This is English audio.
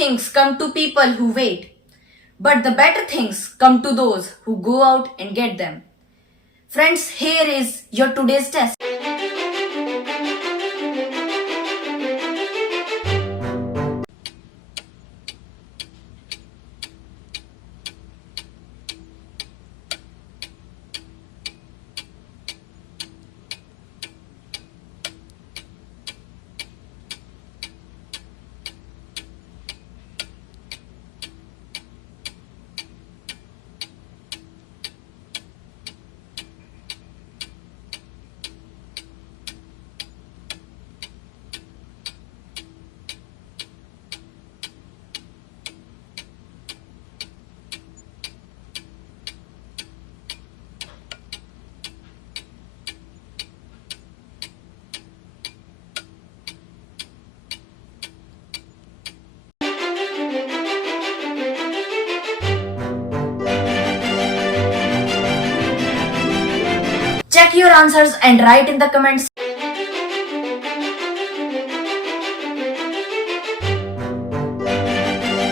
things come to people who wait, but the better things come to those who go out and get them. Friends, here is your today's test. Check your answers and write in the comments